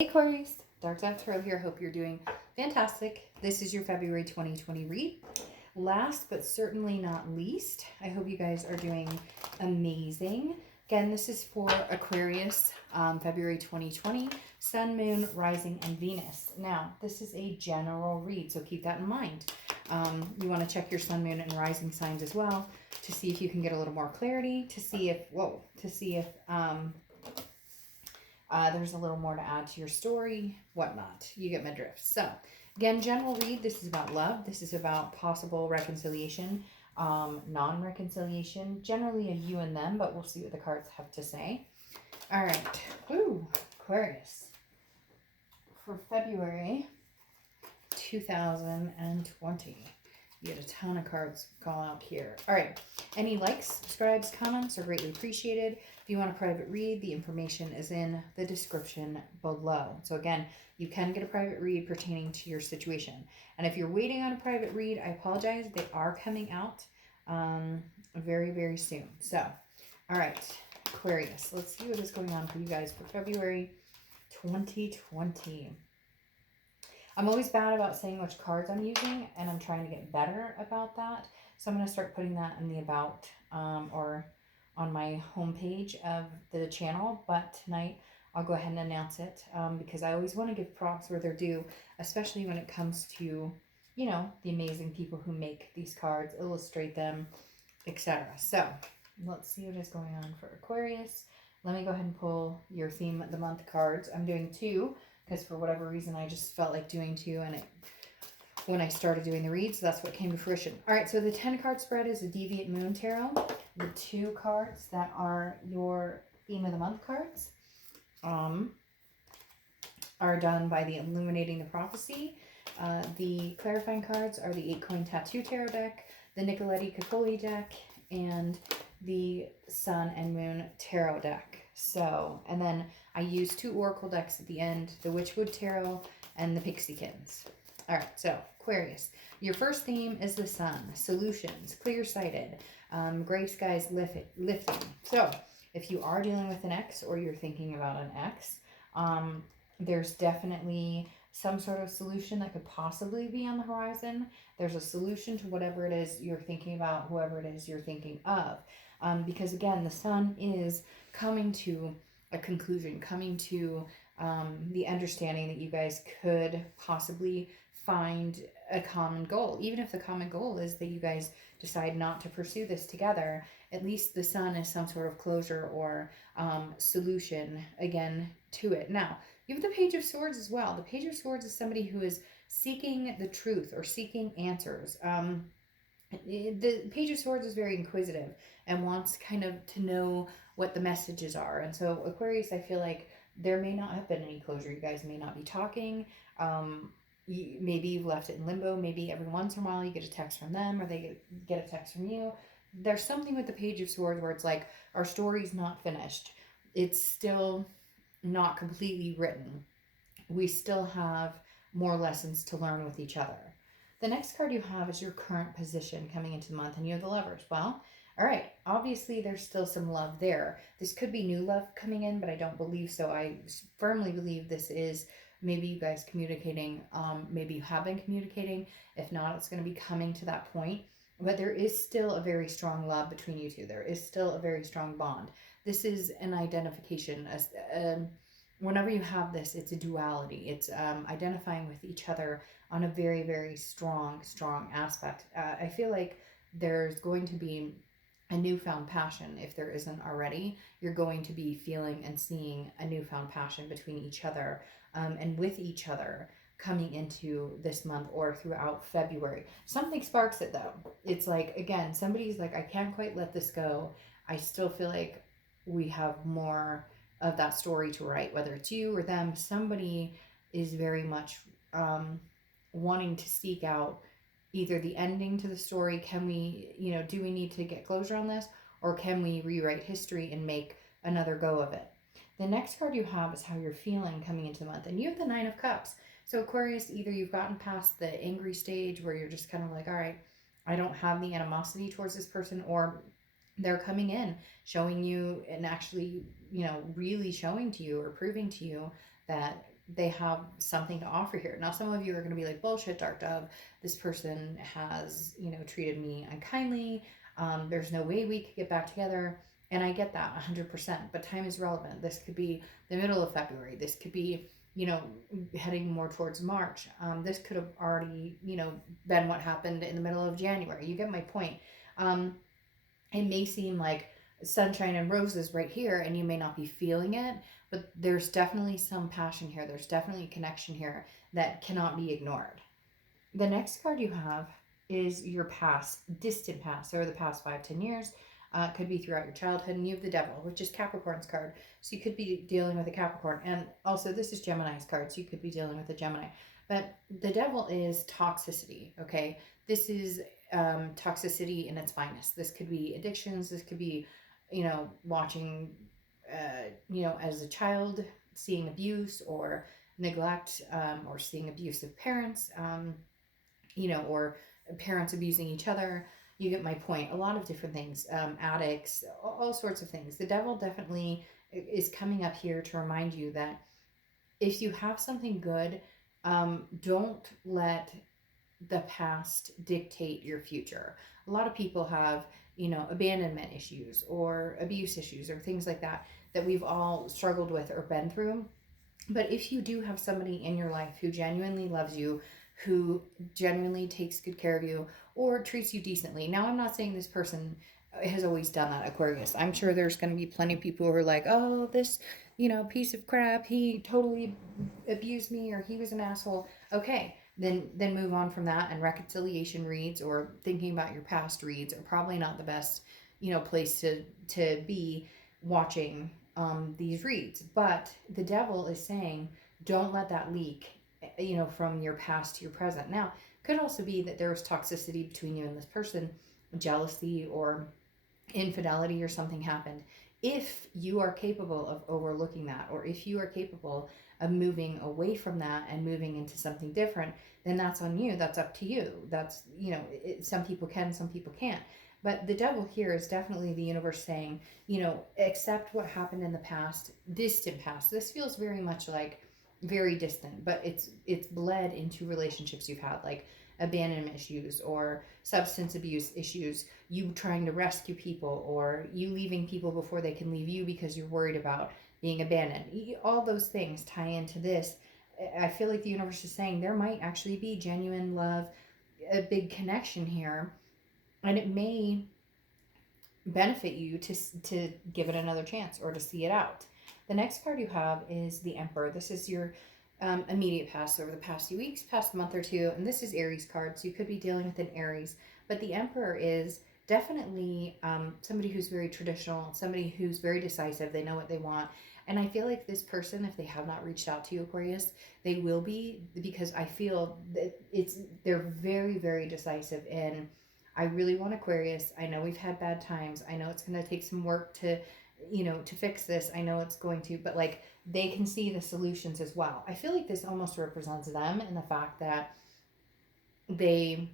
Hey Aquarius, Dark Dove Tarot here. Hope you're doing fantastic. This is your February 2020 read. Last but certainly not least, I hope you guys are doing amazing. Again, this is for Aquarius, February 2020, Sun, Moon, Rising, and Venus. Now, this is a general read, so keep that in mind. You want to check your Sun, Moon, and Rising signs as well to see if you can get a little more clarity, to see if there's a little more to add to your story, whatnot. You get my drift. So, again, general read. This is about love. This is about possible reconciliation, non-reconciliation. Generally a you and them, but we'll see what the cards have to say. All right. Woo, Aquarius. For February 2020. You get a ton of cards call out here. All right. Any likes, subscribes, comments are greatly appreciated. If you want a private read, the information is in the description below. So again, you can get a private read pertaining to your situation. And if you're waiting on a private read, I apologize. They are coming out very, very soon. So, all right, Aquarius, let's see what is going on for you guys for February 2020. I'm always bad about saying which cards I'm using, and I'm trying to get better about that. So I'm going to start putting that in the about or on my homepage of the channel. But tonight I'll go ahead and announce it because I always want to give props where they're due, especially when it comes to, you know, the amazing people who make these cards, illustrate them, etc. So let's see what is going on for Aquarius. Let me go ahead and pull your theme of the month cards. I'm doing two, because for whatever reason, I just felt like doing two, and when I started doing the reads, that's what came to fruition. All right, so the 10-card spread is the Deviant Moon Tarot. The two cards that are your theme of the month cards are done by the Illuminating the Prophecy. The clarifying cards are the 8-Coin Tattoo Tarot deck, the Nicoletti Caccoli deck, and the Sun and Moon Tarot deck. So, and then I use 2 Oracle decks at the end, the Witchwood Tarot and the Pixiekins. All right, so Aquarius, your first theme is the Sun, solutions, clear-sighted, gray skies lifting. So if you are dealing with an ex or you're thinking about an ex, there's definitely some sort of solution that could possibly be on the horizon. There's a solution to whatever it is you're thinking about, whoever it is you're thinking of. Because again, the Sun is coming to a conclusion, coming to the understanding that you guys could possibly find a common goal. Even if the common goal is that you guys decide not to pursue this together, at least the Sun is some sort of closure or solution, again, to it. Now, you have the Page of Swords as well. The Page of Swords is somebody who is seeking the truth or seeking answers. The Page of Swords is very inquisitive and wants kind of to know what the messages are. And so Aquarius, I feel like there may not have been any closure. You guys may not be talking. Maybe you've left it in limbo. Maybe every once in a while you get a text from them or they get a text from you. There's something with the Page of Swords where it's like, our story's not finished. It's still not completely written. We still have more lessons to learn with each other. The next card you have is your current position coming into the month, and you have the Lovers. Well, all right, obviously there's still some love there. This could be new love coming in, but I don't believe so. I firmly believe this is maybe you guys communicating, maybe you have been communicating. If not, it's going to be coming to that point. But there is still a very strong love between you two. There is still a very strong bond. This is an identification. Whenever you have this, it's a duality. It's identifying with each other on a very, very strong aspect. I feel like there's going to be a newfound passion. If there isn't already, you're going to be feeling and seeing a newfound passion between each other and with each other coming into this month or throughout February. Something sparks it though. It's like, again, somebody's like, I can't quite let this go. I still feel like we have more of that story to write, whether it's you or them. Somebody is very much wanting to seek out either the ending to the story. Can we, do we need to get closure on this, or can we rewrite history and make another go of it? The next card you have is how you're feeling coming into the month, and you have the Nine of Cups. So Aquarius, either you've gotten past the angry stage where you're just kind of like, all right, I don't have the animosity towards this person, or they're coming in, showing you and actually, really showing to you or proving to you that they have something to offer here. Now, some of you are going to be like, bullshit, Dark Dove. This person has, treated me unkindly. There's no way we could get back together. And I get that 100%. But time is relevant. This could be the middle of February. This could be, heading more towards March. This could have already, been what happened in the middle of January. You get my point. It may seem like sunshine and roses right here, and you may not be feeling it, but there's definitely some passion here. There's definitely a connection here that cannot be ignored. The next card you have is your past, distant past, or the past 5-10 years. Could be throughout your childhood, and you have the Devil, which is Capricorn's card. So you could be dealing with a Capricorn, and also this is Gemini's card, so you could be dealing with a Gemini. But the Devil is toxicity. Okay, this is toxicity in its finest. This could be addictions. This could be, watching, as a child, seeing abuse or neglect, or seeing abusive parents, or parents abusing each other. You get my point. A lot of different things, addicts, all sorts of things. The Devil definitely is coming up here to remind you that if you have something good, don't let the past dictate your future. A lot of people have, abandonment issues or abuse issues or things like that we've all struggled with or been through. But if you do have somebody in your life who genuinely loves you, who genuinely takes good care of you or treats you decently. Now, I'm not saying this person has always done that, Aquarius. I'm sure there's going to be plenty of people who are like, oh, this, piece of crap, he totally abused me or he was an asshole. Okay, then move on from that. And reconciliation reads or thinking about your past reads are probably not the best, place to be watching these reads. But the Devil is saying, don't let that leak, from your past to your present. Now, could also be that there was toxicity between you and this person, jealousy or infidelity or something happened. If you are capable of overlooking that, or if you are capable of moving away from that and moving into something different, then that's on you. That's up to you. That's, some people can, some people can't. But the Devil here is definitely the universe saying, accept what happened in the past, distant past. This feels very much like very distant, but it's bled into relationships you've had, like abandonment issues or substance abuse issues, you trying to rescue people, or you leaving people before they can leave you because you're worried about being abandoned. All those things tie into this. I feel like the universe is saying there might actually be genuine love, a big connection here, and it may benefit you to give it another chance or to see it out. The next card you have is the Emperor. This is your immediate past, over the past few weeks, past month or two, and this is Aries card, so you could be dealing with an Aries. But the Emperor is definitely somebody who's very traditional, somebody who's very decisive. They know what they want. And I feel like this person, if they have not reached out to you, Aquarius, they will be, because I feel that they're very, very decisive in, I really want Aquarius. I know we've had bad times. I know it's going to take some work to fix this. I know it's going to, but like, they can see the solutions as well. I feel like this almost represents them in the fact that they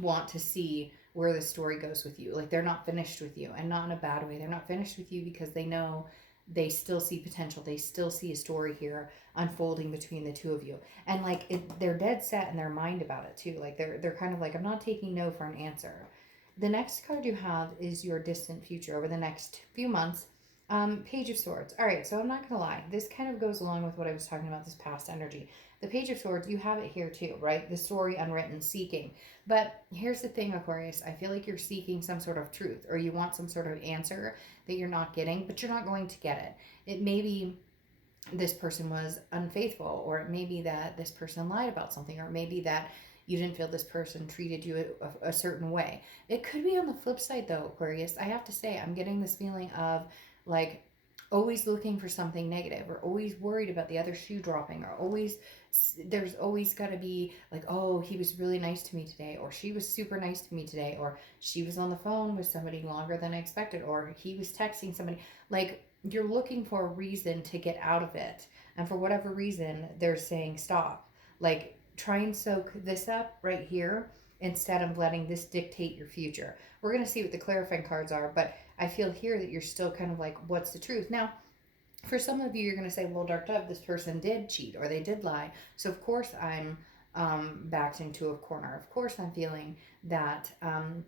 want to see where the story goes with you. Like, they're not finished with you, and not in a bad way. They're not finished with you because they know they still see potential. They still see a story here unfolding between the two of you. And like, they're dead set in their mind about it too. Like, they're kind of like, I'm not taking no for an answer. The next card you have is your distant future over the next few months. Page of Swords. All right, so I'm not gonna lie. This kind of goes along with what I was talking about, this past energy. The Page of Swords, you have it here too, right? The story unwritten, seeking. But here's the thing, Aquarius. I feel like you're seeking some sort of truth, or you want some sort of answer that you're not getting, but you're not going to get it. It may be this person was unfaithful, or it may be that this person lied about something, or it may be that you didn't feel this person treated you a certain way. It could be on the flip side though, Aquarius. I have to say, I'm getting this feeling of like always looking for something negative, or always worried about the other shoe dropping, or always, there's always got to be like, oh, he was really nice to me today, or she was super nice to me today, or she was on the phone with somebody longer than I expected, or he was texting somebody. Like, you're looking for a reason to get out of it, and for whatever reason they're saying stop. Like, try and soak this up right here instead of letting this dictate your future. We're going to see what the clarifying cards are, but I feel here that you're still kind of like, what's the truth? Now, For some of you, you're going to say, well, Dark Dove, this person did cheat or they did lie. So, of course, I'm backed into a corner. Of course, I'm feeling that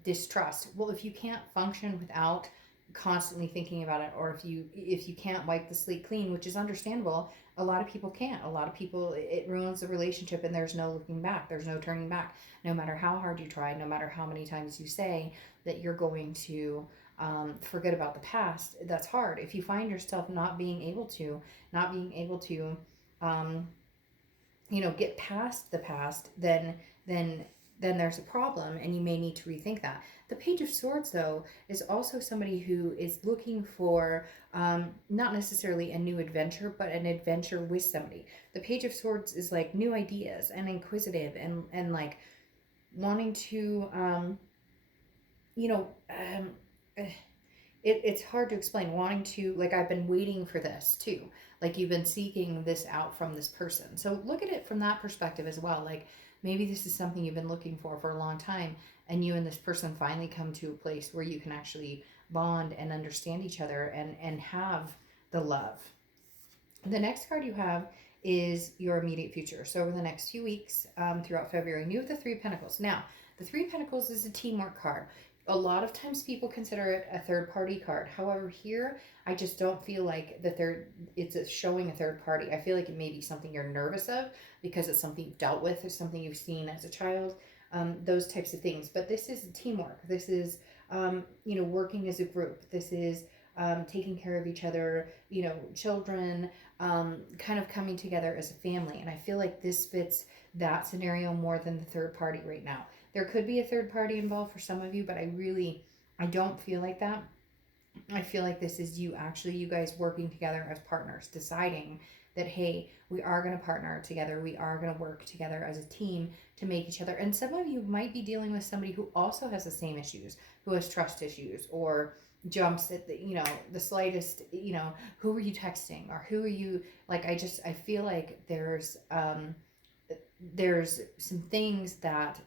distrust. Well, if you can't function without constantly thinking about it, or if you can't wipe the slate clean, which is understandable, a lot of people can't. A lot of people, it ruins the relationship, and there's no looking back. There's no turning back. No matter how hard you try, no matter how many times you say that you're going to forget about the past, that's hard. If you find yourself not being able to um, get past the past, then then there's a problem, and you may need to rethink that. The Page of Swords, though, is also somebody who is looking for not necessarily a new adventure, but an adventure with somebody. The Page of Swords is like new ideas and inquisitive, and like wanting to you know um, it's hard to explain, wanting to, like, I've been waiting for this too, like you've been seeking this out from this person. So look at it from that perspective as well. Like, maybe this is something you've been looking for a long time, and you and this person finally come to a place where you can actually bond and understand each other, and have the love. The next card you have is your immediate future. So over the next few weeks, throughout February, and you have the Three of Pentacles. Now, the Three of Pentacles is a teamwork card. A lot of times people consider it a third party card. However, here I just don't feel like it's showing a third party. I feel like it may be something you're nervous of because it's something you've dealt with or something you've seen as a child, those types of things. But this is teamwork. This is working as a group. This is taking care of each other, children, kind of coming together as a family. And I feel like this fits that scenario more than the third party right now. There could be a third party involved for some of you, but I don't feel like that. I feel like this is you guys working together as partners, deciding that, hey, we are going to partner together. We are going to work together as a team to make each other. And some of you might be dealing with somebody who also has the same issues, who has trust issues, or jumps at the slightest, who are you texting, or who are you, like, I feel like there's some things that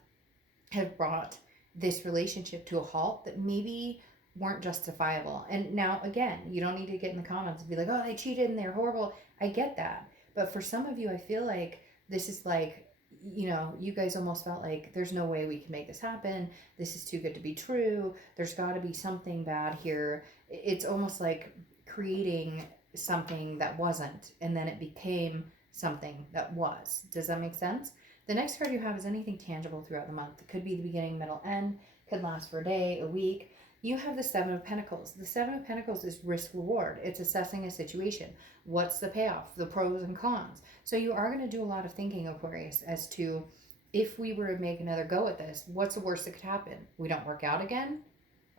have brought this relationship to a halt that maybe weren't justifiable. And now, again, you don't need to get in the comments and be like, oh, they cheated and they're horrible. I get that. But for some of you, I feel like this is like, you guys almost felt like there's no way we can make this happen. This is too good to be true. There's got to be something bad here. It's almost like creating something that wasn't, and then it became something that was. Does that make sense? The next card you have is anything tangible throughout the month. It could be the beginning, middle, end. Could last for a day, a week. You have the Seven of Pentacles. The Seven of Pentacles is risk reward. It's assessing a situation. What's the payoff? The pros and cons. So you are going to do a lot of thinking, Aquarius, as to, if we were to make another go at this, what's the worst that could happen? We don't work out again?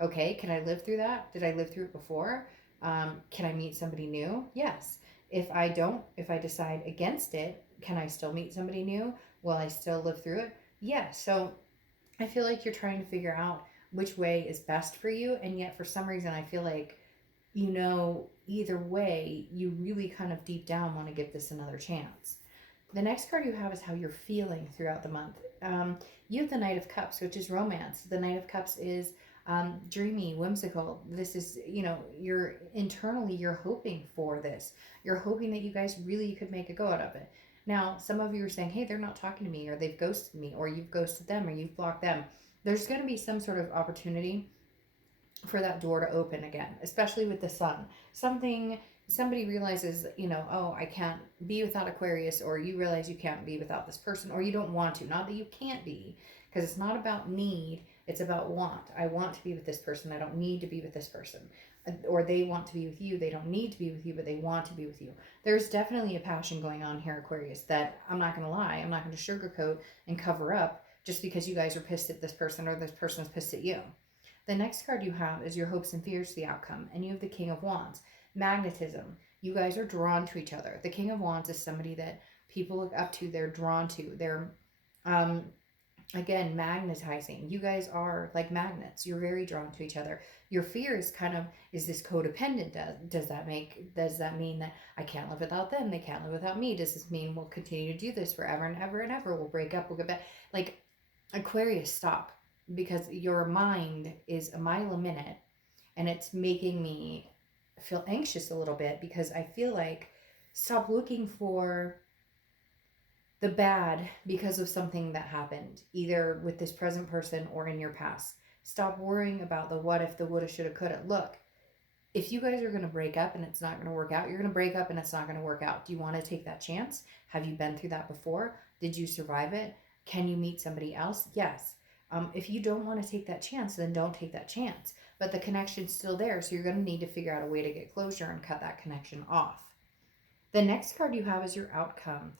Okay, can I live through that? Did I live through it before? Can I meet somebody new? Yes. If I decide against it, can I still meet somebody new? Will I still live through it? Yes. So I feel like you're trying to figure out which way is best for you, and yet for some reason I feel like either way you really kind of deep down want to give this another chance. The next card you have is how you're feeling throughout the month. You have the Knight of Cups, which is romance. The Knight of Cups is dreamy, whimsical. This is, you're internally, you're hoping for this. You're hoping that you guys really could make a go out of it. Now, some of you are saying, hey, they're not talking to me, or they've ghosted me, or you've ghosted them, or you've blocked them. There's going to be some sort of opportunity for that door to open again, especially with the sun. Somebody realizes, oh, I can't be without Aquarius, or you realize you can't be without this person, or you don't want to. Not that you can't be, because it's not about need, it's about want. I want to be with this person. I don't need to be with this person. Or they want to be with you. They don't need to be with you, but they want to be with you. There's definitely a passion going on here, Aquarius, that I'm not going to lie. I'm not going to sugarcoat and cover up just because you guys are pissed at this person or this person is pissed at you. The next card you have is your hopes and fears to the outcome, and you have the King of Wands. Magnetism. You guys are drawn to each other. The King of Wands is somebody that people look up to. They're drawn to. They're again, magnetizing. You guys are like magnets. You're very drawn to each other. Your fear is is this codependent? Does that mean that I can't live without them? They can't live without me? Does this mean we'll continue to do this forever and ever and ever? We'll break up, we'll get back. Like, Aquarius, stop. Because your mind is a mile a minute, and it's making me feel anxious a little bit, because I feel like stop looking for the bad because of something that happened, either with this present person or in your past. Stop worrying about the what if, the woulda, shoulda, coulda. Look, if you guys are going to break up and it's not going to work out, you're going to break up and it's not going to work out. Do you want to take that chance? Have you been through that before? Did you survive it? Can you meet somebody else? Yes. If you don't want to take that chance, then don't take that chance. But the connection's still there, so you're going to need to figure out a way to get closure and cut that connection off. The next card you have is your outcome.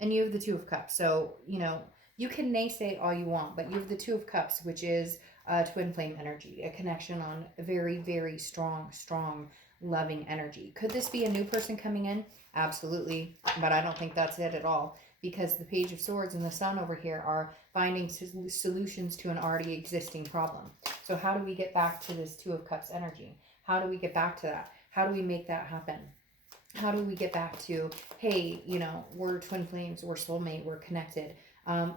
And you have the Two of Cups. So, you can naysay all you want, but you have the Two of Cups, which is twin flame energy, a connection on a very, very strong, loving energy. Could this be a new person coming in? Absolutely. But I don't think that's it at all, because the Page of Swords and the Sun over here are finding solutions to an already existing problem. So how do we get back to this Two of Cups energy? How do we get back to that? How do we make that happen? How do we get back to, hey, we're twin flames, we're soulmate, we're connected,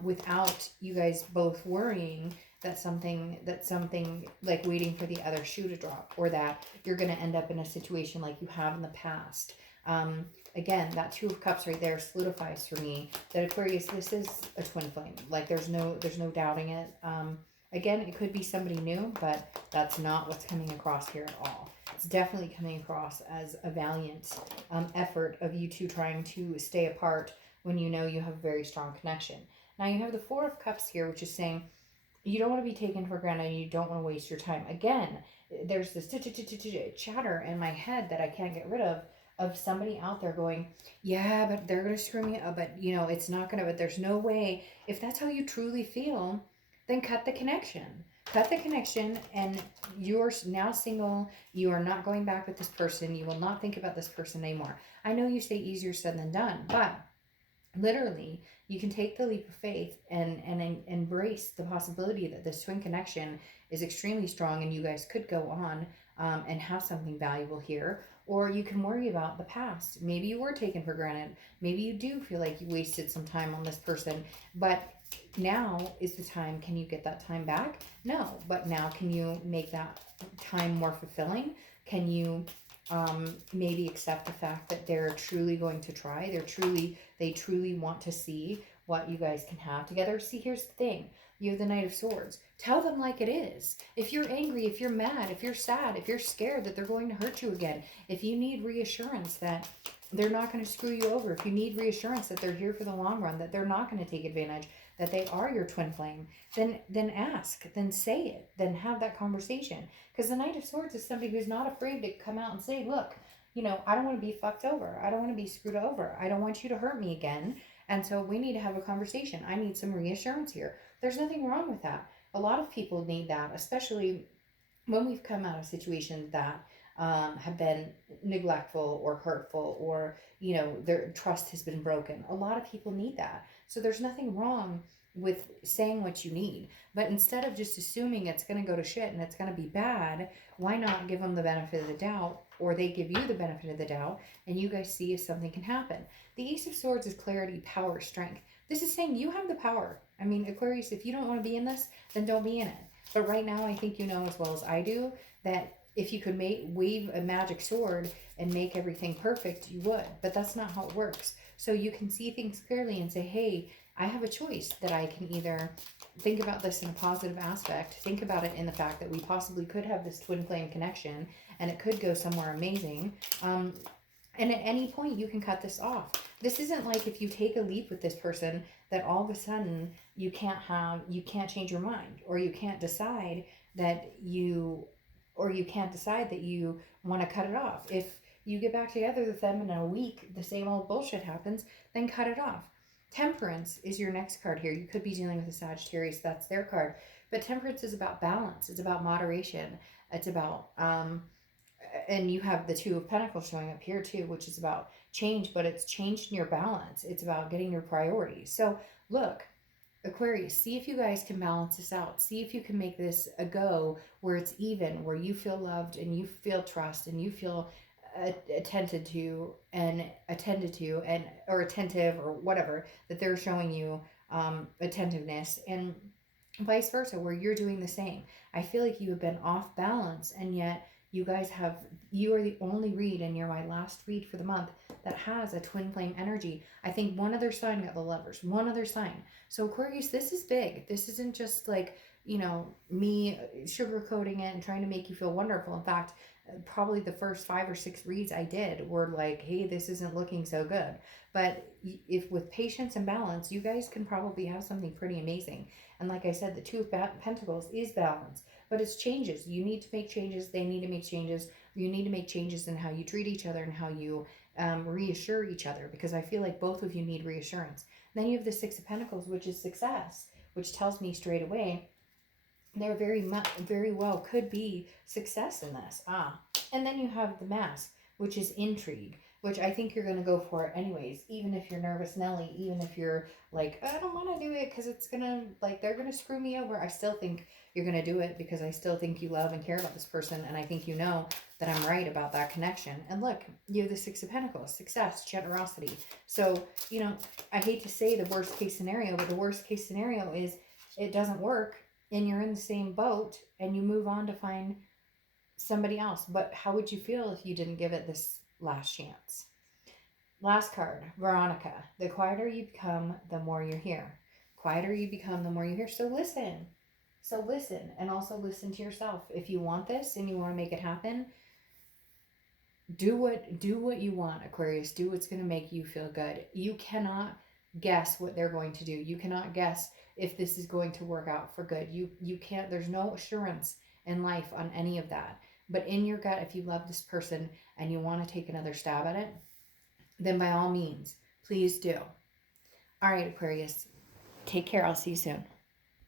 without you guys both worrying that something like waiting for the other shoe to drop, or that you're going to end up in a situation like you have in the past. Again, that Two of Cups right there solidifies for me that Aquarius, this is a twin flame. Like there's no doubting it. Again, it could be somebody new, but that's not what's coming across here at all. It's definitely coming across as a valiant effort of you two trying to stay apart when you know you have a very strong connection. Now you have the Four of Cups here, which is saying you don't want to be taken for granted and you don't want to waste your time. Again, there's this chatter in my head that I can't get rid of somebody out there going, yeah, but they're going to screw me up, but it's not going to, but there's no way. If that's how you truly feel, then cut the connection. Cut the connection, and you're now single. You are not going back with this person. You will not think about this person anymore. I know you say easier said than done, but literally, you can take the leap of faith and embrace the possibility that this twin connection is extremely strong and you guys could go on and have something valuable here. Or you can worry about the past. Maybe you were taken for granted. Maybe you do feel like you wasted some time on this person, but now is the time. Can you get that time back? No, but now can you make that time more fulfilling? Can you maybe accept the fact that they're truly going to try? They truly want to see what you guys can have together. See, here's the thing. You have the Knight of Swords. Tell them like it is. If you're angry, if you're mad, if you're sad, if you're scared that they're going to hurt you again, if you need reassurance that they're not going to screw you over, if you need reassurance that they're here for the long run, that they're not going to take advantage, that they are your twin flame, then ask, then say it, then have that conversation. Because the Knight of Swords is somebody who's not afraid to come out and say, look, I don't want to be fucked over. I don't want to be screwed over. I don't want you to hurt me again. And so we need to have a conversation. I need some reassurance here. There's nothing wrong with that. A lot of people need that, especially when we've come out of situations that have been neglectful or hurtful, or their trust has been broken. A lot of people need that. So there's nothing wrong with saying what you need, but instead of just assuming it's going to go to shit and it's going to be bad, why not give them the benefit of the doubt, or they give you the benefit of the doubt, and you guys see if something can happen. The Ace of Swords is clarity, power, strength. This is saying you have the power. I mean, Aquarius, if you don't want to be in this, then don't be in it. But right now, I think you know as well as I do that if you could wave a magic sword and make everything perfect, you would. But that's not how it works. So you can see things clearly and say, hey, I have a choice that I can either think about this in a positive aspect, think about it in the fact that we possibly could have this twin flame connection and it could go somewhere amazing. And at any point you can cut this off. This isn't like if you take a leap with this person that all of a sudden you can't change your mind, or you can't decide that you want to cut it off. If you get back together with them in a week, the same old bullshit happens, then cut it off. Temperance is your next card here. You could be dealing with a Sagittarius, that's their card. But temperance is about balance. It's about moderation. It's about, and you have the Two of Pentacles showing up here too, which is about change, but it's changed in your balance. It's about getting your priorities. So look, Aquarius, see if you guys can balance this out. See if you can make this a go where it's even, where you feel loved and you feel trust and you feel attended to and or attentive or whatever, that they're showing you attentiveness, and vice versa, where you're doing the same. I feel like you have been off balance, and yet You are the only read, and you're my last read for the month, that has a twin flame energy. I think one other sign got the Lovers, one other sign. So Aquarius, this is big. This isn't just like, me sugarcoating it and trying to make you feel wonderful. In fact, probably the first 5 or 6 reads I did were like, hey, this isn't looking so good. But if with patience and balance, you guys can probably have something pretty amazing. And like I said, the Two of Pentacles is balance, but it's changes. You need to make changes. They need to make changes. You need to make changes in how you treat each other and how you reassure each other, because I feel like both of you need reassurance. Then you have the Six of Pentacles, which is success, which tells me straight away there very well could be success in this. And then you have the Mask, which is intrigue, which I think you're going to go for it anyways, even if you're nervous Nelly, even if you're like, I don't want to do it because it's going to, like, they're going to screw me over. I still think you're going to do it because I still think you love and care about this person, and I think you know that I'm right about that connection. And look, you have the Six of Pentacles, success, generosity. So, I hate to say the worst case scenario, but the worst case scenario is it doesn't work and you're in the same boat and you move on to find somebody else. But how would you feel if you didn't give it this last chance? Last card, Veronica. The quieter you become, the more you hear. Quieter you become, the more you hear. So listen. And also listen to yourself. If you want this and you want to make it happen, do what you want, Aquarius. Do what's going to make you feel good. You cannot guess what they're going to do. You cannot guess if this is going to work out for good. You can't, there's no assurance in life on any of that. But in your gut, if you love this person and you want to take another stab at it, then by all means, please do. All right, Aquarius, take care. I'll see you soon.